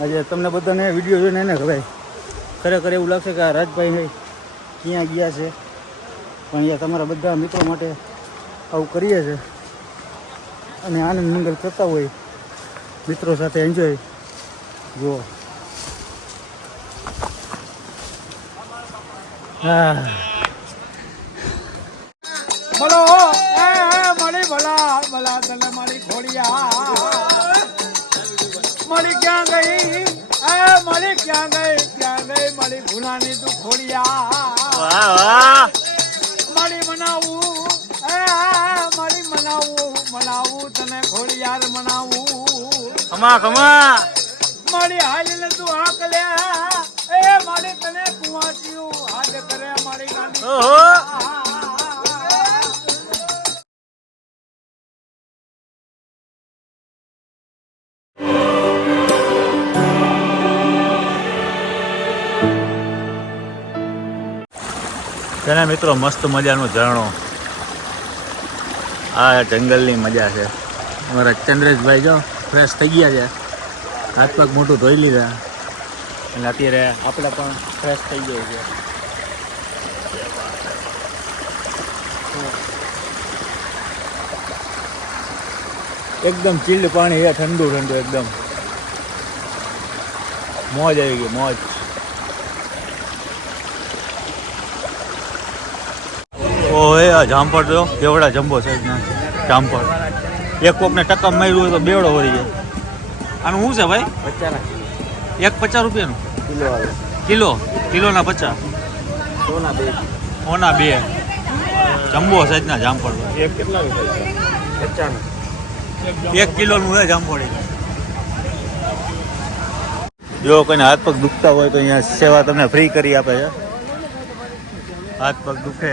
આજે તમને બધાને વીડિયો જોઈને એને ભાઈ ખરેખર એવું લાગશે કે આ રાજભાઈ ક્યાં ગયા છે? પણ અહીંયા તમારા બધા મિત્રો માટે આવું કરીએ છે. અને આનંદ મંગલ કરતા હોય, મિત્રો સાથે એન્જોય જુઓ. હા. ક્યાં ગઈ ક્યાં ગઈ મારી ભૂલાની તું ખોડિયા. મારી મનાવું મારી મનાવું મનાવું તને ખોડિયાર મનાવું. ખમા ખમા. મારી હાલીને તું આંક લે એ મારી તને કુવાચ્યું હાથ કરે મારી ગાંડી તેને મિત્રો મસ્ત મજાનું ઝરણું. આ જંગલની મજા છે. અમારા ચંદ્રેશભાઈ જો ફ્રેશ થઈ ગયા છે. હાથ પગ મોટું ધોઈ લીધા. અને અત્યારે આપણે પણ ફ્રેશ થઈ ગયો છે. એકદમ ચીલ્ડ પાણી છે, ઠંડુ ઠંડુ, એકદમ. મોજ આવી ગઈ, મોજ. આ જામફળ જો કેવડા જમ્બો સાઈઝના જામફળ. એક કોકને ટક્કા માર્યું હોય તો બેવડો વળી જાય આનું શું છે ભાઈ? એક પચાસ રૂપિયાનું? Kilo kilo? કિલોના પચાસ? સોના બે. સોના બે. જમ્બો સાઈઝના જામફળ. એક કેટલા રૂપિયા એક કિલોનું છે જામફળ જો કોઈને હાથ પગ દુખતા હોય તો અહીંયા સેવા તમને ફ્રી કરી આપે છે. હાથ પગ દુખે.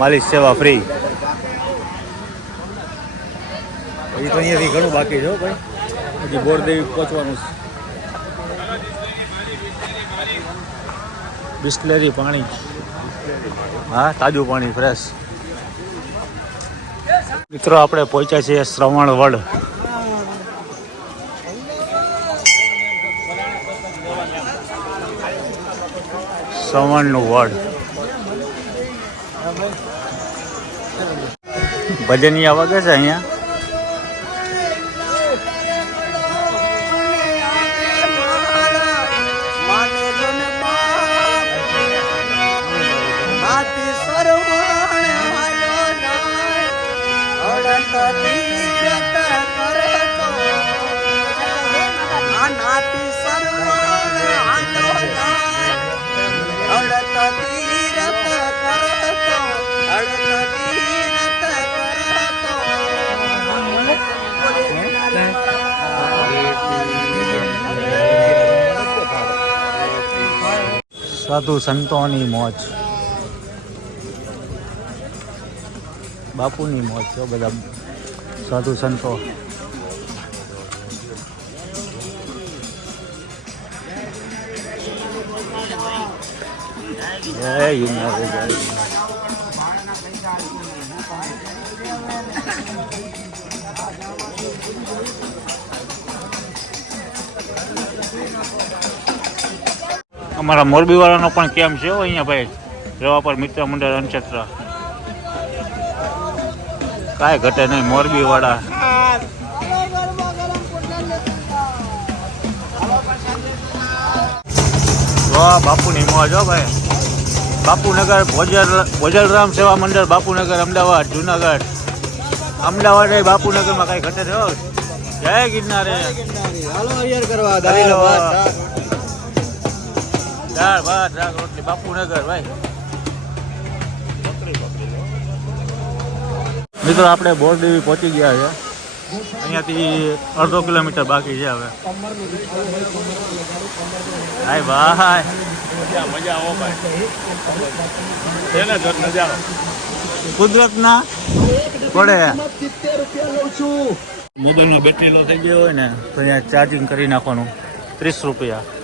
માલિશ સેવા ફ્રી હજી તો અહીંયાથી ઘણું બાકી છે ભાઈ. હજી બોરદેવી પહોંચવાનું છે. બિસ્લેરી પાણી. હા તાજું પાણી ફ્રેશ મિત્રો આપણે પહોંચ્યા છીએ શ્રવણ વડ. શ્રવણનું વડ. ભજનિયા વાગે છે અહીંયા? સાધુ સંતોની મોજ. બાપુની મોજ છો બધા સાધુ સંતો. જય જય અમારા મોરબીવાળાનો પણ કેમ છે અહીંયા ભાઈ? રેવા પર મિત્ર મંડળ અનક્ષેત્ર કાંઈ ઘટે નહીં મોરબીવાળા. વાહ બાપુની મોજ હો ભાઈ. બાપુનગર ભોજલ ભોજલરામ સેવા મંડળ બાપુનગર અમદાવાદ જુનાગઢ. અમદાવાદ બાપુનગરમાં કાંઈ ઘટે હો. જય ગિરનારે હાલો કરવા. દાળ ભાત, શાક રોટલી બાપુનગર ભાઈ. મિત્રો આપણે બોરદેવી પહોંચી ગયા છે. અહીંયાથી અડધો કિલોમીટર બાકી છે હવે. હાય ભાઈ. મજા આવો ભાઈ. એને જ નજારો કુદરતના પડે. મોબાઈલમાં બેટરી લો થઈ ગયો હોય ને તો અહીંયા ચાર્જિંગ કરી નાખવાનું. ત્રીસ રૂપિયા.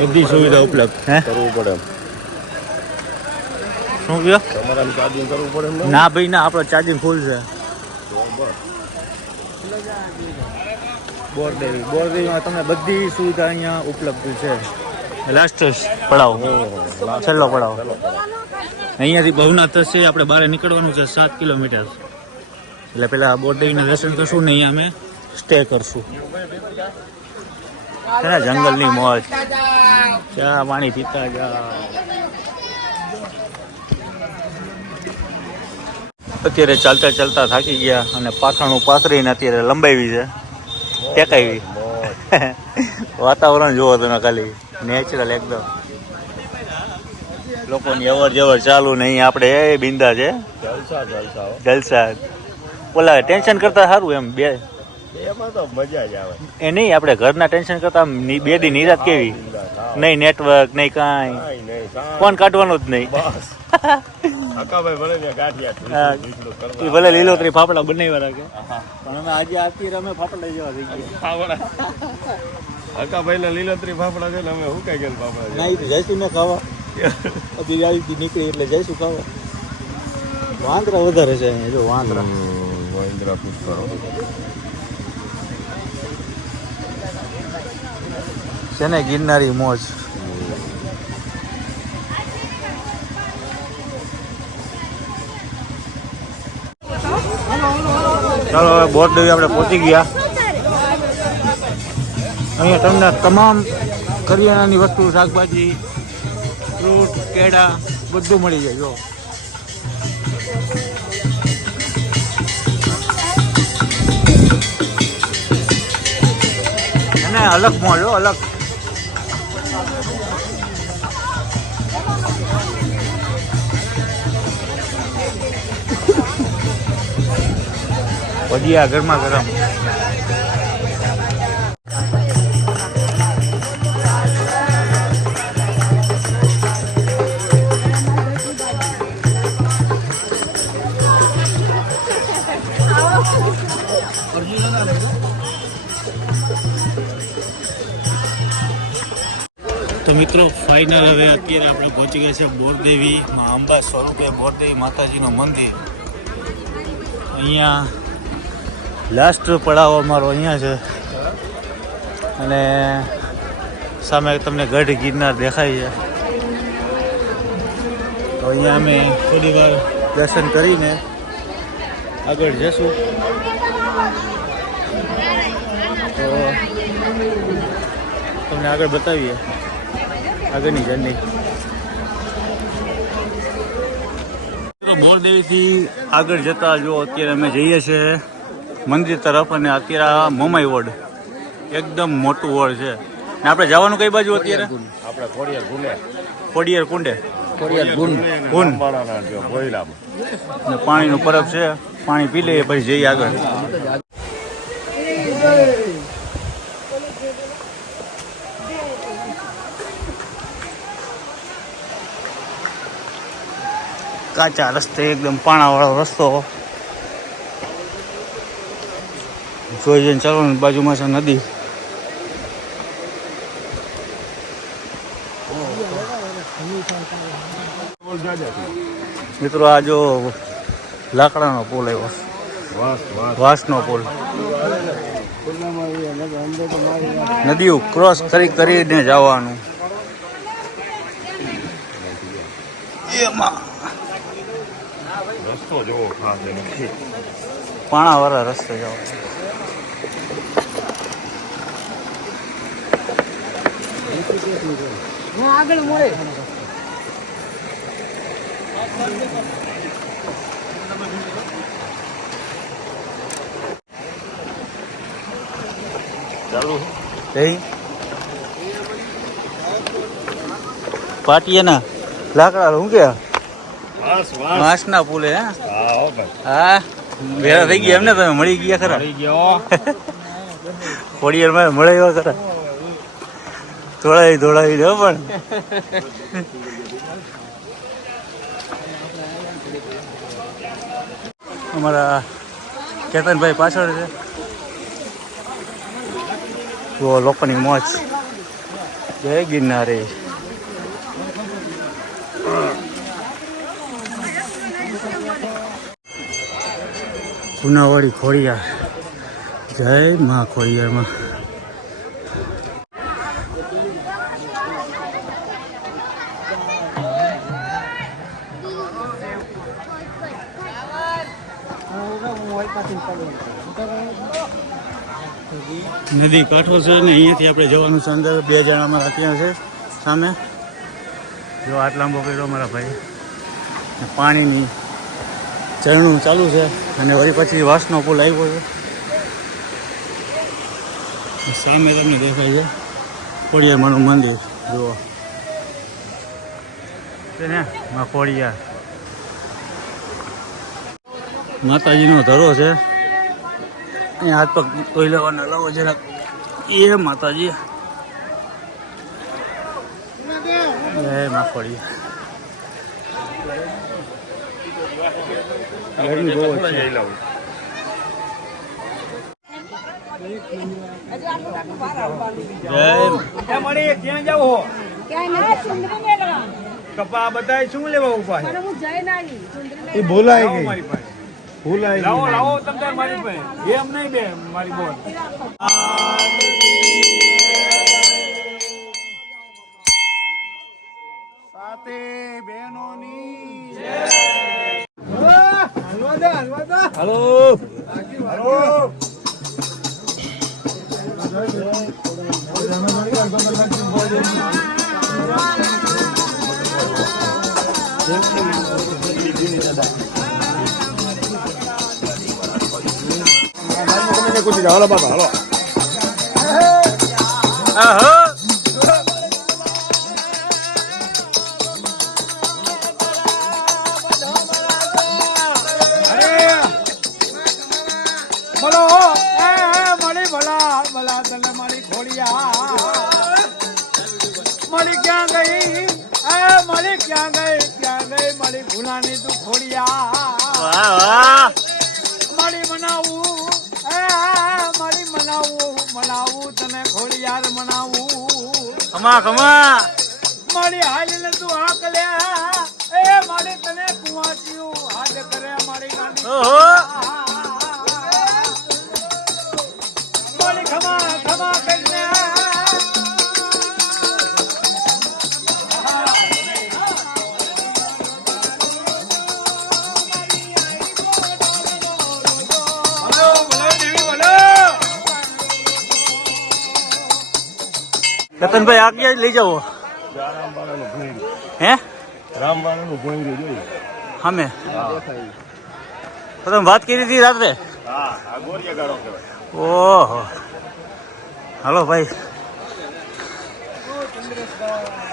બધી સુવિધા ઉપલબ્ધ. હે? કરવું પડે શું કયો તમારે ચાર્જિંગ કરવું પડે ના? ભાઈ ના આપણો ચાર્જિંગ ફૂલ છે. બોરદેવી બોરદેવીમાં તમને બધી સુવિધા અહીંયા ઉપલબ્ધ છે. લાસ્ટ પડાવ. છેલ્લો પડાવ. અહીંયાથી ભવનાથ છે આપણે બહાર નીકળવાનું છે સાત કિલોમીટર. એટલે પેલા બોરદેવીના દર્શન કરશું ને અહીંયા અમે સ્ટે કરશું. છે ને જંગલની મોજ. ચા પાણી પીતા જા. અત્યારે ચાલતા ચાલતા થાકી ગયા અને પાથરણું પાથરીને અત્યારે લંબાવી છે. ટેકાવી વાતાવરણ જોવો તમે ખાલી. નેચરલ એકદમ. લોકોની અવર જવર ચાલુ નહીં આપણે એ બિંદા છે. જલસા ઓલા ટેન્શન કરતા સારું એમ બે. એમાં તો મજા જ આવે. એ નહીં આપણે ઘરના ટેન્શન કરતા બે દી નિરાત કેવી? નહીં નેટવર્ક નહીં કાંઈ. ફોન કાઢવાનું જ નહીં. બસ. ભલે એ લીલોતરી ફાફડા બનાવ્યા રાખે. પણ અમે આજે આરતી રમે ફાફડા જેવા થઈ ગયા ફાફડા હકાભાઈ ને લીલોતરી ફાફડા છે ને અમે હું કઈ ગયા ફાફડા છે. જઈશું ને ખાવા. આવી નીકળી એટલે જઈશું ખાવા. વાંદરા વધારે છે જો વાંદરા. મહેન્દ્ર પુષ્કર છે ને ગિરનારી મોજ. ચાલો, હવે બોરદેવી આપણે પહોંચી ગયા. અહીંયા તમને તમામ કરિયાણાની વસ્તુ, શાકભાજી, ફ્રૂટ, કેળા બધું મળી જાય, જો. અને અલગ મોલ અલગ. ભજીયા ગરમા ગરમ. તો મિત્રો ફાઇનલ હવે અત્યારે આપણે પહોંચી ગયા છે બોરદેવી માં અંબા સ્વરૂપે બોરદેવી માતાજીનું મંદિર. અહીંયા લાસ્ટ પડાવ અમારો અહીંયા છે. અને સામે તમને ગઢ ગિરનાર દેખાય છે. તો અહીંયા અમે થોડી વાર દર્શન કરીને આગળ જશું. તો તમને આગળ બતાવીએ આગળની જર્ની મોરદેવીથી આગળ જતા જો અત્યારે અમે જઈએ છીએ. મંદિર તરફ અને અત્યારે આ મોમાઈ વડ. એકદમ મોટું વડ છે. ને આપણે જવાનું કઈ બાજુ અત્યારે? આપણે ખોડિયાર ગુને કોડિયર કુંડે. ખોડિયાર ગુન ગુન. ને પાણીનું પરબ છે. પાણી પી લઈએ પછી જઈએ આગળ. કાચા રસ્તે એકદમ પાણાવાળો રસ્તો. જોઈ જઈને ચાલો ને બાજુમાં છે નદી. મિત્રો આ જો લાકડાનો પુલ આવ્યો. વાસ વાસ વાંસનો પુલ. નદીઓ ક્રોસ કરી કરીને જવાનું. એમાં. પાણાવાળા રસ્તે જવાનું. ચાલુ જઈ પાટિયાના લાકડા શું કે? વાસ વાસ. પુલે હે? હા હો ભેળા થઈ ગયા એમને તમે મળી ગયા ખરા? થઈ ગયો ખોડિયારમાં મળે એવા ખરા. ધોળાવી ધોળાવી દો પણ. અમારા કેતનભાઈ પાછળ છે. જો લોકોની મોજ. જય ગિરનારી. ગુનાવાડી ખોડિયાર. જય મા ખોડિયારમાં. નદી કાંઠો છે ને અહીંયાથી આપણે જવાનું છે અંદર. બે જણા અમારા ત્યાં છે સામે. જો આટ લાંબો કર્યો અમારા ભાઈ પાણીની ઝરણું ચાલુ છે અને વળી પછી વાસનો પુલ આવ્યો છે. સામે તમને દેખાય છે ખોડિયારમાંનું મંદિર. જુઓ. ને? ખોડિયાર. માતાજીનો ધરો છે. અહીંયા હાથ પગ ધોઈ લેવાના. લાવો જરાક. એ માતાજી. જય માં ખોડિયાર ગરમી બહુ છે. જય ક્યાં કપા બધાય શું લેવા ઊભા એ બોલાય ગઈ. મારી પાસે ભૂલાઈ લાવો લાવો તમે મારી ભાઈ એમ નહીં બે મારી બોલ. હલો. 过去叫 sudah lama. ખમા ખમા. મારી હાલીને તું આંક લે. એ મારી તને કુવાચ્યું હાજ કરે મારી ગાંડી ઓહો. મારી ખમા ખમા કરીને રતનભાઈ આ ક્યાં લઈ જાઓ હે રામવાળાનું ભોંયરું જોયું સામે તો તમે વાત કરી હતી રાત્રે હા આ ગોરિયા ગાળો કહેવાય ઓહો હાલો ભાઈ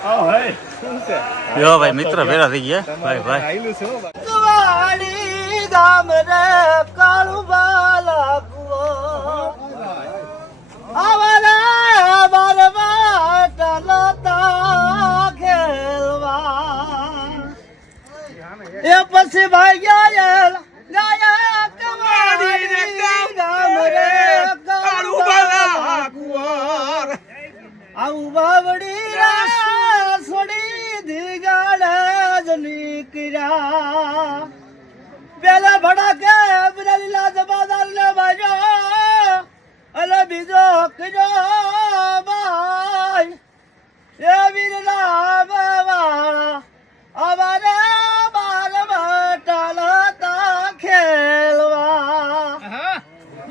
હા ભાઈ શું છે યો ભાઈ મિત્ર ભેગા થઈ ગયા ભાઈ ભાઈ એ પછી ભાગ્યા ગાયા કવાડી ગામ રે કાળુબાલા કુવો આવું બાવડી રા છોડી દીગાડે જ નીકળ્યા. પેલા ભડાકે બિરાલી લાજ બાजार ને બાજો અલે બીજો કજો ભાઈ એ વીર રામ વાળા અમારે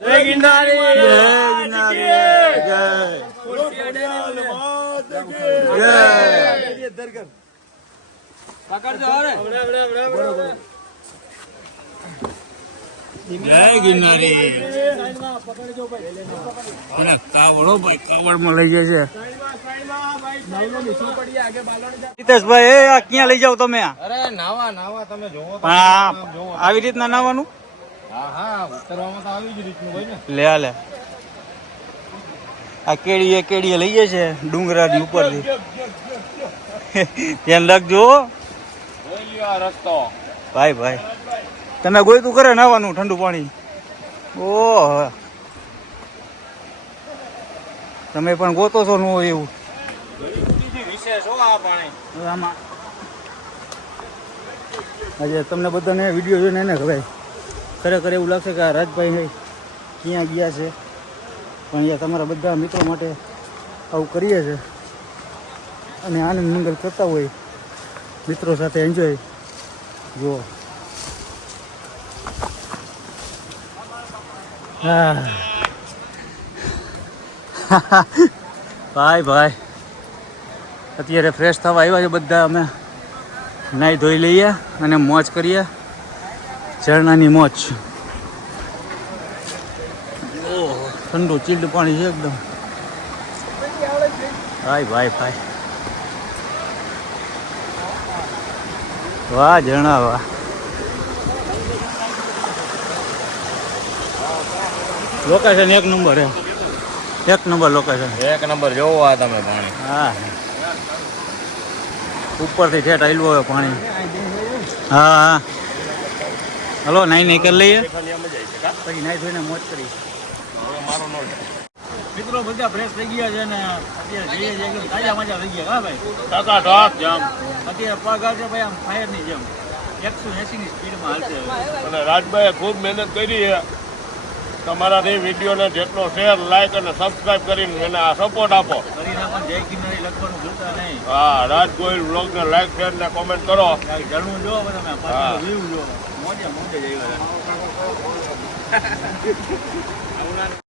જય ગિરનારી જય ગિરનારી જય જય જય ગિરનારી! કાવડો ભાઈ કાવડમાં લઈ જાય છે આ ક્યાં લઈ જાવ તમે અરે નાવા નાવા તમે જોવો. આવી રીતના નાવાનું? લે આ લે. આ કેડીએ કેડીએ લઈએ છે ડુંગરાની ઉપરથી. ધ્યાન રાખજો ભાઈ ભાઈ. તને ગોયતું કરે નાવાનું ઠંડુ પાણી? ઓહ તમે પણ ગોતો છો નો એવું. વિશેષ હો આ પાણી. હવે આજે તમને બધાને વીડિયો જોઈને એને ખબર ખરેખર એવું લાગશે કે આ રાજભાઈ ક્યાં ગયા છે? પણ અહીંયા તમારા બધા મિત્રો માટે આવું કરીએ છે. અને આનંદ મંગલ કરતા હોય, મિત્રો સાથે એન્જોય જુઓ. ભાઈ ભાઈ. અત્યારે ફ્રેશ થવા આવ્યા છે બધા અમે. નાહી ધોઈ લઈએ અને મોજ કરીએ. ઝરણાની મોજ. ઠંડુ ચીલ્ડ પાણી છે એકદમ. ભાઈ ભાઈ ભાઈ. વાહ ઝરણા વાહ. લોકેશન એક નંબર હે એક નંબર લોકેશન એક નંબર જોવો આ તમે પાણી. હા. ઉપરથી ઠેઠ આવેલું હોય પાણી. હા હા. હલો નાઈ નહીં કરી લઈએ. પછી નાઈ ધોઈને મોજ કરી મિત્રો બધા ફ્રેશ થઈ ગયા છે ને અત્યારે જઈએ છીએ એકદમ તાજા મજા થઈ ગયા હા ભાઈ? ટકા ઢોક જામ. અત્યારે પગ આવશે ભાઈ આમ ફાયરની જેમ. એકસો એસી ની સ્પીડમાં હાલશે અને રાજભાઈએ ખૂબ મહેનત કરી છે. તમારાથી વિડીયોને જેટલો શેર લાઈક અને સબસ્ક્રાઇબ કરીને એને આ સપોર્ટ આપો. કરીને પણ જય કિનારી લખવાનું ભૂલતા નહીં. હા રાજ ગોયલ બ્લોગને લાઈક શેર ને કોમેન્ટ કરો. જણવું જો તમે હા. પાછળ વ્યૂ જો મોજે મોજે જ આવ્યા